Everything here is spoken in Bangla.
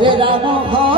হরে রাম হরে